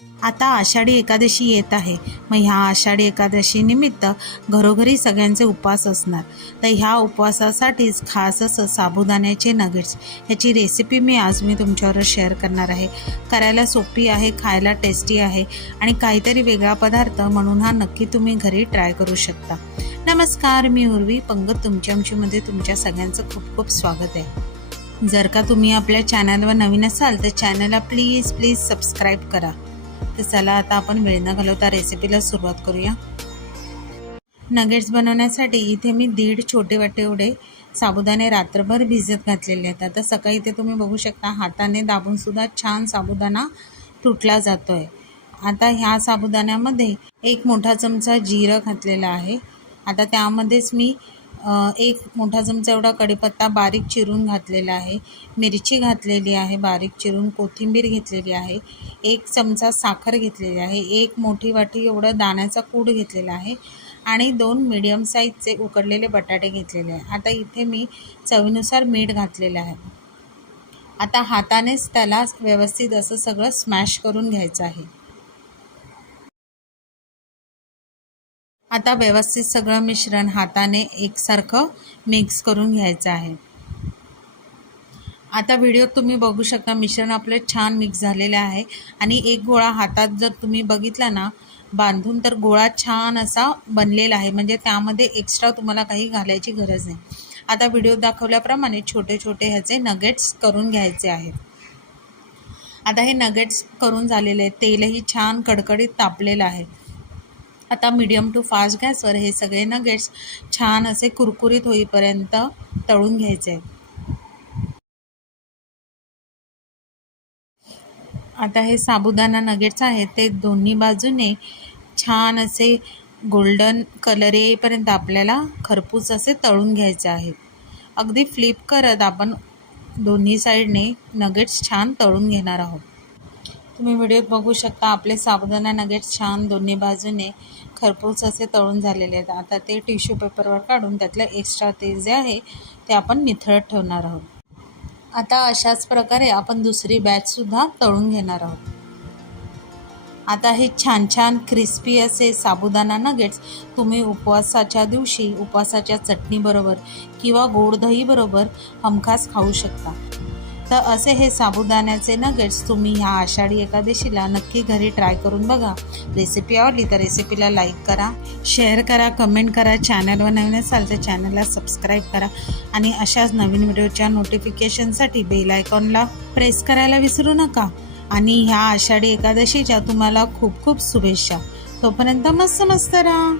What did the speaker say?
आता आषाढी एकादशी येत आहे. मग ह्या आषाढी एकादशी निमित्त घरोघरी सगळ्यांचे उपवास असणार. तर ह्या उपवासासाठीच खास असं साबुदाण्याचे नगेट्स ह्याची रेसिपी आज मी तुमच्यावर शेअर करणार आहे. करायला सोपी आहे, खायला टेस्टी आहे आणि काहीतरी वेगळा पदार्थ म्हणून हा नक्की तुम्ही घरी ट्राय करू शकता. नमस्कार, मी उर्वी पंगत तुमच्या आमच्यामध्ये तुमच्या सगळ्यांचं खूप खूप स्वागत आहे. जर का तुम्ही आपल्या चॅनलवर नवीन असाल तर चॅनलला प्लीज सबस्क्राईब करा. तर चला आता आपण वेळ न घालवता रेसिपीला सुरुवात करूया. नगेट्स बनवण्यासाठी इथे मी 1.5 छोटे वाटे एवढे साबुदाणे रात्रभर भिजत घातलेले आहेत. आता सकाळी इथे तुम्ही बघू शकता हाताने दाबून सुद्धा छान साबुदाणा तुटला जातोय. आता ह्या साबुदाण्यामध्ये 1 मोठा चमचा जिरं घातलेला आहे. आता त्यामध्येच मी 1 मोठा चमचा एवढा कढीपत्ता बारीक चिरून घातलेला आहे. मिरची घातलेली आहे बारीक चिरून, कोथिंबीर घेतलेली आहे, 1 चमचा साखर घेतलेली आहे, 1 मोठी वाटी एवढं दाण्याचा कूट घेतलेला आहे आणि 2 मीडियम साईजचे उकडलेले बटाटे घेतलेले आहे. आता इथे मी चवीनुसार मीठ घातलेलं आहे. आता हातानेच त्याला व्यवस्थित असं सगळं स्मॅश करून घ्यायचं आहे. आता व्यवस्थित सगळं मिश्रण हाताने एकसारखं मिक्स करून घ्यायचं आहे. आता व्हिडिओत तुम्ही बघू शकता मिश्रण आपलं छान मिक्स झालेलं आहे आणि एक गोळा हातात जर तुम्ही बघितला ना बांधून तर गोळा छान असा बनलेला आहे, म्हणजे त्यामध्ये एक्स्ट्रा तुम्हाला काही घालायची गरज नाही. आता व्हिडिओत दाखवल्याप्रमाणे छोटे छोटे ह्याचे नगेट्स करून घ्यायचे आहेत. आता हे नगेट्स करून झालेले आहेत, तेलही छान कडकडीत तापलेलं आहे. आता मीडियम टू फास्ट गॅसवर हे सगळे नगेट्स छान असे कुरकुरीत होईपर्यंत तळून घ्यायचे आहेत. आता हे साबुदाणा नगेट्स आहेत ते दोन्ही बाजूने छान असे गोल्डन कलर येईपर्यंत आपल्याला खरपूस असे तळून घ्यायचे आहेत. अगदी फ्लिप करत आपण दोन्ही साईडने नगेट्स छान तळून घेणार आहोत. तुम्ही व्हिडिओत बघू शकता आपले साबुदाणा नगेट्स छान दोन्ही बाजूने खरपूस असे तळून झालेले आहेत. आता ते टिश्यू पेपरवर काढून त्यातलं एक्स्ट्रा तेल जे आहे ते आपण निथळत ठेवणार आहोत. आता अशाच प्रकारे आपण दुसरी बॅचसुद्धा तळून घेणार आहोत. आता हे छान क्रिस्पी असे साबुदाणा नगेट्स तुम्ही उपवासाच्या दिवशी उपवासाच्या चटणीबरोबर किंवा गोड दहीबरोबर हमखास खाऊ शकता. तर असे हे साबुदाण्याचे नगेट्स तुम्ही ह्या आषाढी एकादशीला नक्की घरी ट्राय करून बघा. रेसिपी आवडली तर रेसिपीला लाईक करा, शेअर करा, कमेंट करा. चॅनलवर नवीन असाल तर चॅनलला सबस्क्राईब करा आणि अशाच नवीन व्हिडिओच्या नोटिफिकेशनसाठी बेल आयकॉनला प्रेस करायला विसरू नका. आणि ह्या आषाढी एकादशीच्या तुम्हाला खूप खूप शुभेच्छा. तोपर्यंत मस्त राहा.